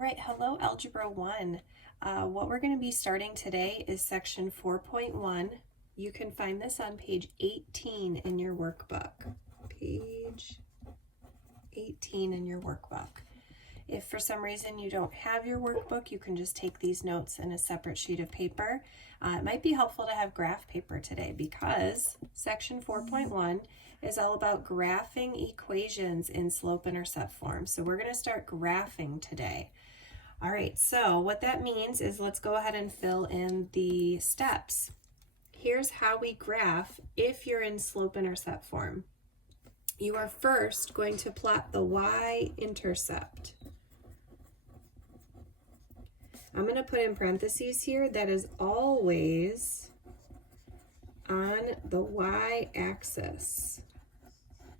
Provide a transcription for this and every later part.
All right, hello Algebra 1. What we're going to be starting today is section 4.1. You can find this on page 18 in your workbook. Page 18 in your workbook. If for some reason you don't have your workbook, you can just take these notes in a separate sheet of paper. It might be helpful to have graph paper today because section 4.1 is all about graphing equations in slope-intercept form. So we're going to start graphing today. All right, so what that means is let's go ahead and fill in the steps. Here's how we graph if you're in slope-intercept form. You are first going to plot the y-intercept. I'm going to put in parentheses here, that is always on the y-axis.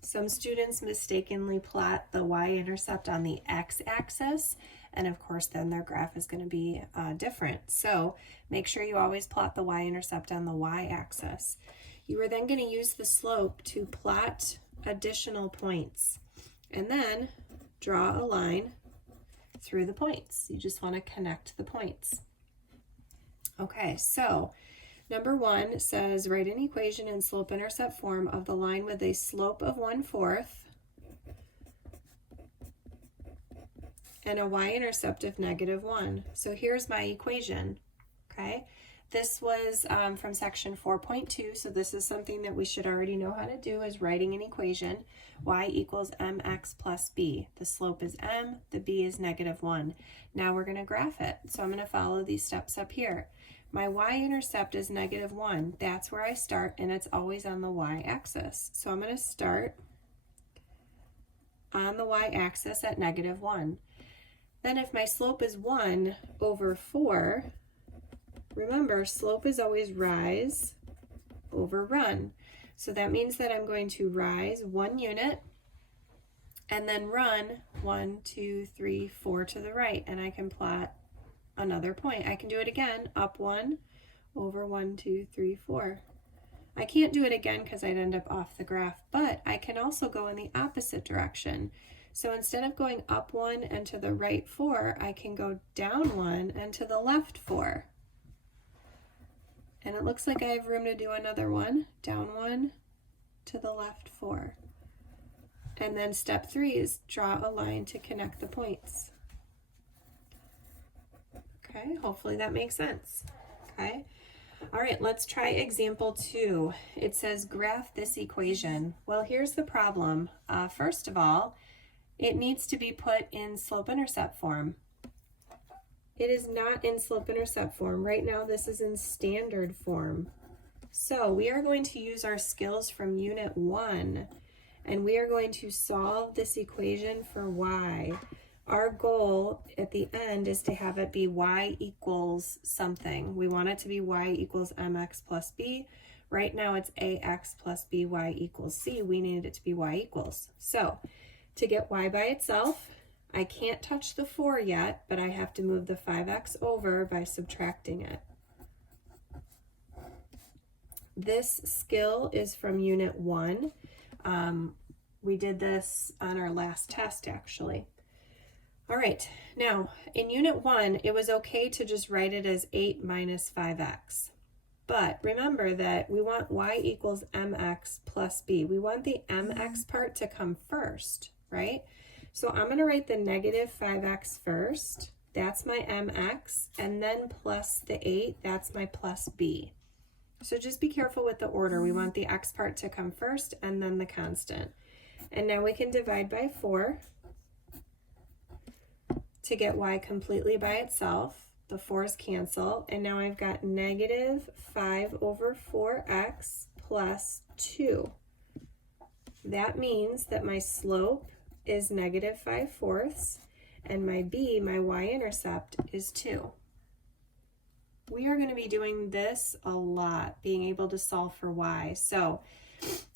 Some students mistakenly plot the y-intercept on the x-axis, and of course then their graph is going to be different. So make sure you always plot the y-intercept on the y-axis. You are then going to use the slope to plot additional points, and then draw a line through the points. You just want to connect the points. Okay, so number 1 says write an equation in slope-intercept form of the line with a slope of 1/4 and a y-intercept of -1. So here's my equation, okay? This was from section 4.2, so this is something that we should already know how to do, is writing an equation. Y equals mx plus b. The slope is m, the b is -1. Now we're going to graph it, so I'm going to follow these steps up here. My y-intercept is -1. That's where I start, and it's always on the y-axis. So I'm going to start on the y-axis at -1. Then if my slope is 1/4, remember, slope is always rise over run. So that means that I'm going to rise 1 unit and then run 1, 2, 3, 4 to the right, and I can plot another point. I can do it again, up 1 over 1, 2, 3, 4. I can't do it again because I'd end up off the graph, but I can also go in the opposite direction. So instead of going up 1 and to the right 4, I can go down 1 and to the left 4. And it looks like I have room to do another one, down 1 to the left 4. And then step 3 is draw a line to connect the points. Okay, hopefully that makes sense. Okay, all right, let's try example 2. It says graph this equation. Well, here's the problem. First of all, it needs to be put in slope-intercept form. It is not in slope-intercept form. Right now, this is in standard form. So we are going to use our skills from Unit 1, and we are going to solve this equation for y. Our goal at the end is to have it be y equals something. We want it to be y equals mx plus b. Right now, it's ax plus by equals c. We needed it to be y equals. So to get y by itself, I can't touch the 4 yet, but I have to move the 5x over by subtracting it. This skill is from Unit 1. We did this on our last test, actually. All right, now in Unit 1, it was okay to just write it as 8 minus 5x. But remember that we want y equals mx plus b. We want the mx part to come first, right? So I'm going to write the -5x first. That's my mx. And then plus the 8, that's my plus b. So just be careful with the order. We want the x part to come first and then the constant. And now we can divide by 4 to get y completely by itself. The 4's cancel. And now I've got -5/4x plus 2. That means that my slope is -5/4, and my b, my y-intercept, is 2. We are going to be doing this a lot, being able to solve for y. So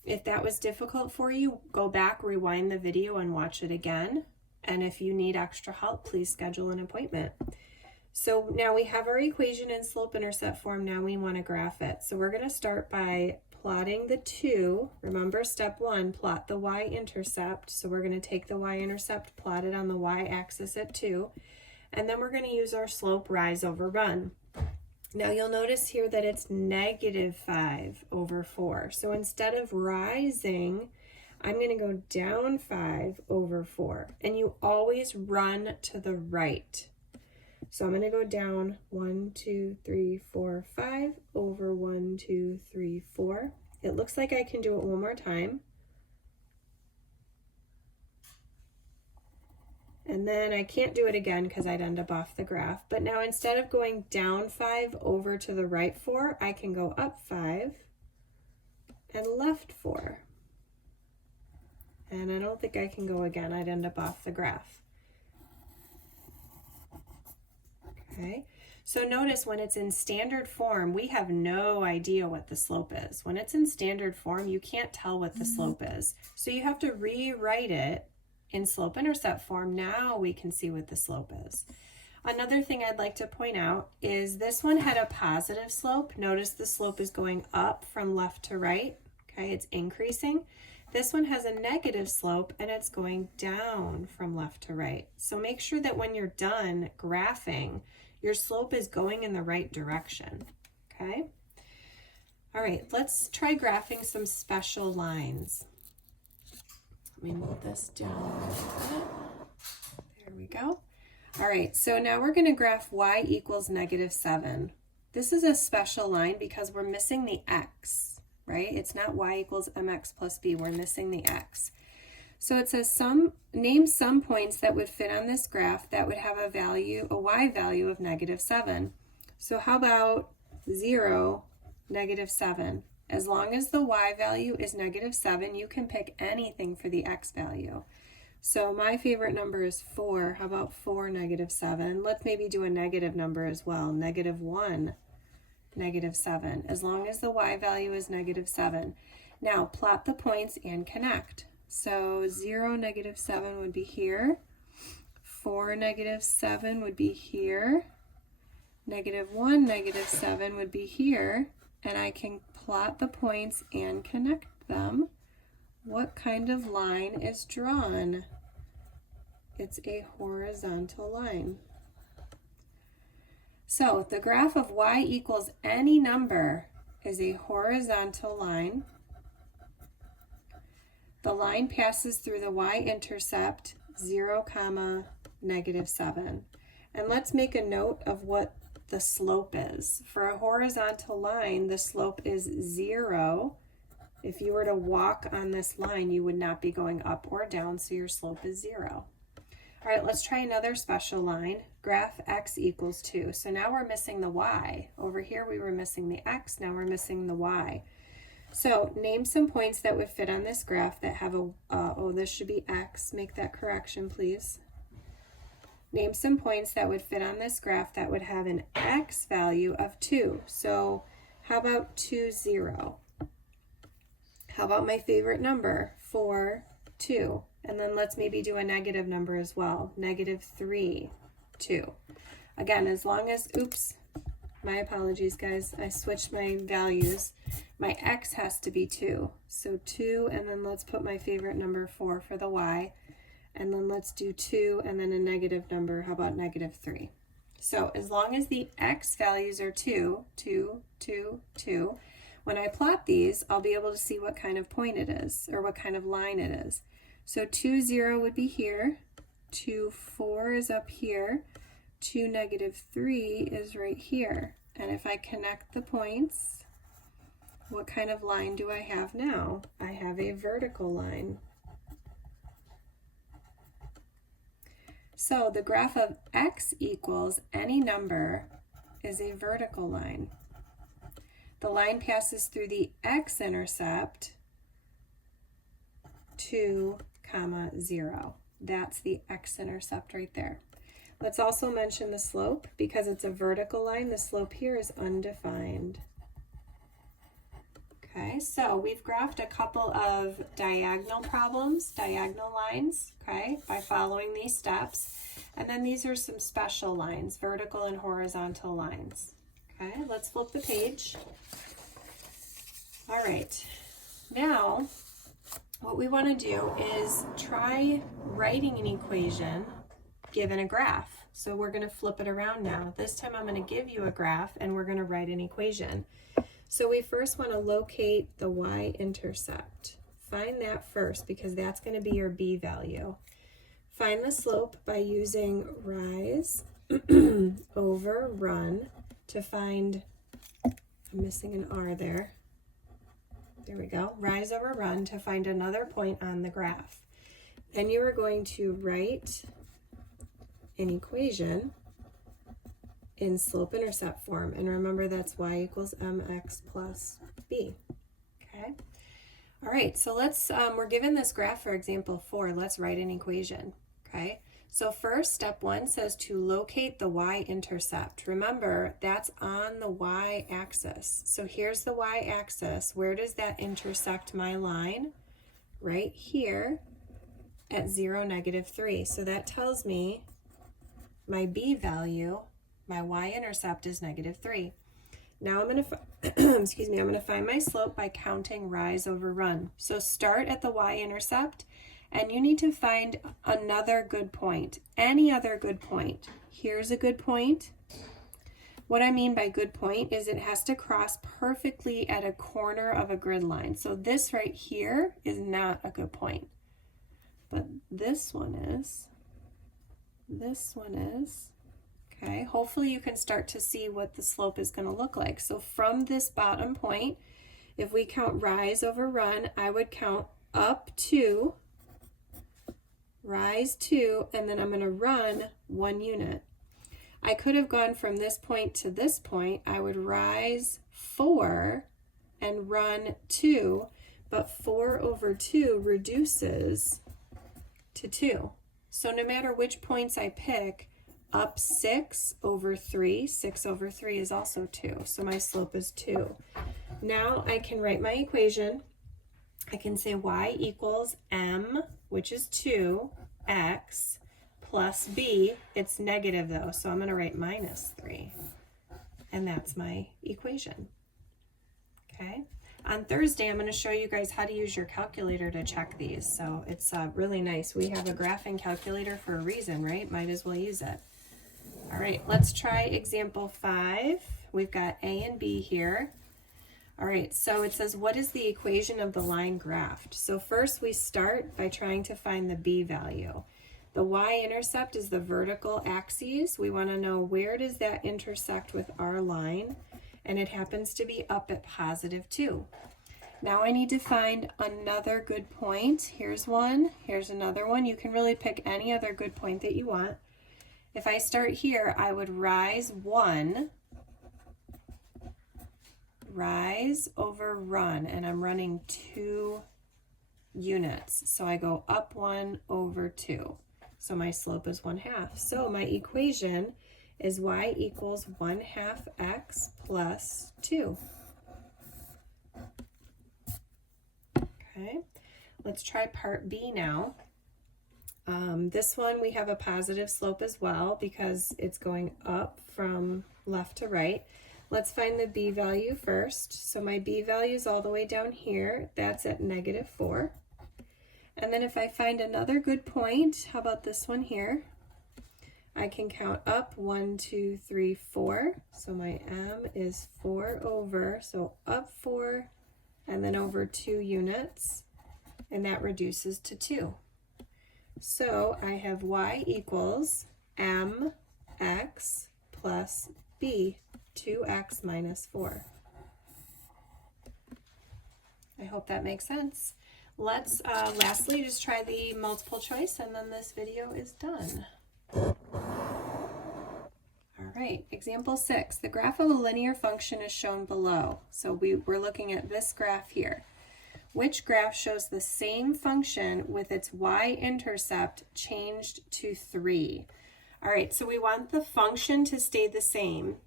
if that was difficult for you, go back, rewind the video, and watch it again. And if you need extra help, please schedule an appointment. So now we have our equation in slope-intercept form. Now we want to graph it. So we're going to start by plotting the 2. Remember step 1, plot the y-intercept. So we're going to take the y-intercept, plot it on the y-axis at 2. And then we're going to use our slope rise over run. Now you'll notice here that it's -5 over 4. So instead of rising, I'm going to go down 5 over 4. And you always run to the right. So I'm going to go down 1, 2, 3, 4, 5 over 1, 2, 3, 4. It looks like I can do it one more time. And then I can't do it again because I'd end up off the graph. But now instead of going down 5 over to the right 4, I can go up 5 and left 4. And I don't think I can go again. I'd end up off the graph. Okay, so notice when it's in standard form, we have no idea what the slope is. When it's in standard form, you can't tell what the slope is. So you have to rewrite it in slope-intercept form. Now we can see what the slope is. Another thing I'd like to point out is this one had a positive slope. Notice the slope is going up from left to right. Okay, it's increasing. This one has a negative slope and it's going down from left to right. So make sure that when you're done graphing, your slope is going in the right direction. Okay? All right, let's try graphing some special lines. Let me move this down a little bit. There we go. All right, so now we're going to graph y equals -7. This is a special line because we're missing the x, right? It's not y equals mx plus b. We're missing the x. So it says name some points that would fit on this graph that would have a y value of -7. So how about 0, -7? As long as the y value is -7, you can pick anything for the x value. So my favorite number is 4. How about 4, -7? Let's maybe do a negative number as well. -1, -7. As long as the y value is -7. Now plot the points and connect. So 0, -7 would be here. 4, -7 would be here. -1, -7 would be here. And I can plot the points and connect them. What kind of line is drawn? It's a horizontal line. So the graph of y equals any number is a horizontal line. The line passes through the y-intercept 0, -7. And let's make a note of what the slope is. For a horizontal line, the slope is 0. If you were to walk on this line, you would not be going up or down, so your slope is 0. All right, let's try another special line. Graph x equals 2. So now we're missing the y. Over here we were missing the x, now we're missing the y. So name some points that would fit on this graph that have a, this should be x. Make that correction, please. Name some points that would fit on this graph that would have an x value of 2. So how about 2, 0? How about my favorite number, 4, 2? And then let's maybe do a negative number as well, -3, 2. Again, as long as, oops, my apologies guys, I switched my values. My x has to be 2. So 2, and then let's put my favorite number 4 for the y. And then let's do 2 and then a negative number. How about -3? So as long as the x values are 2, 2, 2, 2, when I plot these, I'll be able to see what kind of point it is or what kind of line it is. So 2, 0 would be here. 2, 4 is up here. 2, -3 is right here. And if I connect the points, what kind of line do I have now? I have a vertical line. So the graph of x equals any number is a vertical line. The line passes through the x-intercept 2, 0. That's the x-intercept right there. Let's also mention the slope. Because it's a vertical line, the slope here is undefined. Okay, so we've graphed a couple of diagonal problems, diagonal lines, okay, by following these steps. And then these are some special lines, vertical and horizontal lines. Okay, let's flip the page. All right, now what we want to do is try writing an equation given a graph. So we're going to flip it around now. This time I'm going to give you a graph and we're going to write an equation. So we first want to locate the y-intercept. Find that first because that's going to be your b value. Find the slope by using rise over run to find, I'm missing an r there. There we go. Rise over run to find another point on the graph. Then you are going to write an equation in slope-intercept form. And remember, that's y equals mx plus b. Okay. All right, so let's, we're given this graph for example 4. Let's write an equation. Okay. So first, step 1 says to locate the y-intercept. Remember, that's on the y-axis. So here's the y-axis. Where does that intersect my line? Right here at 0, -3. So that tells me my b value, my y-intercept is -3. Now I'm going to, excuse me, I'm going to find my slope by counting rise over run. So start at the y-intercept. And you need to find another good point, any other good point. Here's a good point. What I mean by good point is it has to cross perfectly at a corner of a grid line. So this right here is not a good point, but this one is. Okay, hopefully you can start to see what the slope is going to look like. So from this bottom point, if we count rise over run, I would count up to rise 2, and then I'm going to run 1 unit. I could have gone from this point to this point. I would rise 4 and run 2, but 4 over 2 reduces to 2. So no matter which points I pick, up 6 over 3, 6 over 3 is also 2. So my slope is 2. Now I can write my equation. I can say y equals m, which is 2x, plus b. It's negative though, so I'm going to write -3. And that's my equation. Okay. On Thursday, I'm going to show you guys how to use your calculator to check these. So it's really nice. We have a graphing calculator for a reason, right? Might as well use it. All right, let's try example 5. We've got a and b here. All right, so it says, what is the equation of the line graphed? So first we start by trying to find the b value. The y-intercept is the vertical axis. We want to know where does that intersect with our line, and it happens to be up at +2. Now I need to find another good point. Here's one, here's another one. You can really pick any other good point that you want. If I start here, I would rise 1, rise over run, and I'm running 2 units. So I go up 1 over 2. So my slope is 1/2. So my equation is y equals 1/2 x plus 2. Okay, let's try part B now. This one we have a positive slope as well because it's going up from left to right. Let's find the b value first. So my b value is all the way down here. That's at -4. And then if I find another good point, how about this one here? I can count up 1, 2, 3, 4. So my m is 4 over, so up 4 and then over 2 units. And that reduces to 2. So I have y equals mx plus b, 2x minus 4. I hope that makes sense. Let's lastly just try the multiple choice and then this video is done. All right, example 6. The graph of a linear function is shown below. So we're looking at this graph here. Which graph shows the same function with its y-intercept changed to 3? All right, so we want the function to stay the same,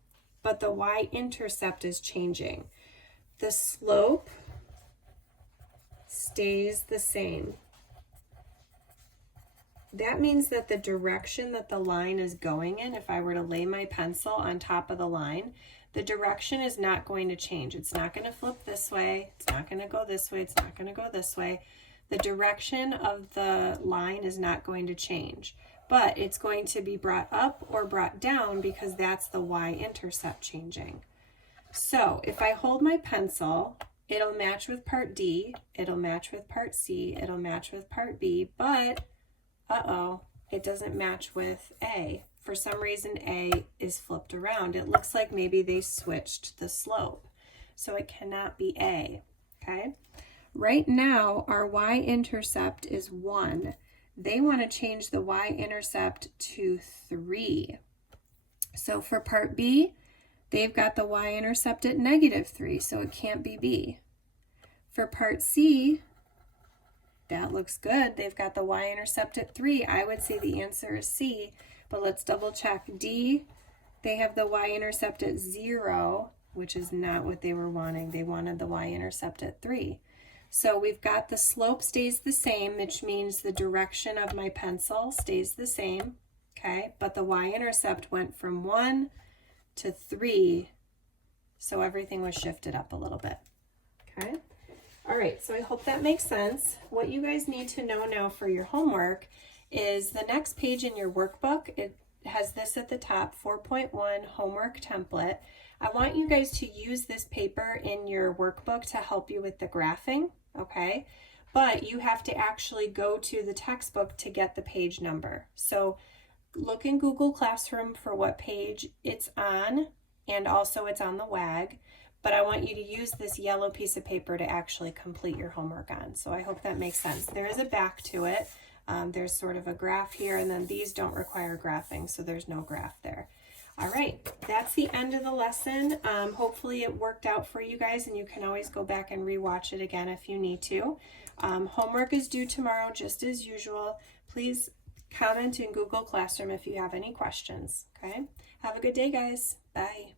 but the y-intercept is changing. The slope stays the same. That means that the direction that the line is going in, if I were to lay my pencil on top of the line, the direction is not going to change. It's not going to flip this way. It's not going to go this way. It's not going to go this way. The direction of the line is not going to change. but it's going to be brought up or brought down because that's the y-intercept changing. So if I hold my pencil, it'll match with part D, it'll match with part C, it'll match with part B, but uh-oh, it doesn't match with A. For some reason, A is flipped around. It looks like maybe they switched the slope. So it cannot be A, okay? Right now, our y-intercept is 1. They want to change the y-intercept to 3. So for part B, they've got the y-intercept at -3, so it can't be B. For part C, that looks good. They've got the y-intercept at 3. I would say the answer is C, but let's double check. D, they have the y-intercept at 0, which is not what they were wanting. They wanted the y-intercept at 3. So we've got the slope stays the same, which means the direction of my pencil stays the same, okay? But the y-intercept went from 1 to 3, so everything was shifted up a little bit, okay? All right, so I hope that makes sense. What you guys need to know now for your homework is the next page in your workbook. It has this at the top, 4.1 homework template. I want you guys to use this paper in your workbook to help you with the graphing, okay? But you have to actually go to the textbook to get the page number. So look in Google Classroom for what page it's on, and also it's on the WAG. But I want you to use this yellow piece of paper to actually complete your homework on. So I hope that makes sense. There is a back to it. There's sort of a graph here, and then these don't require graphing, so there's no graph there. All right, that's the end of the lesson. Hopefully it worked out for you guys, and you can always go back and rewatch it again if you need to. Homework is due tomorrow, just as usual. Please comment in Google Classroom if you have any questions, okay? Have a good day, guys. Bye.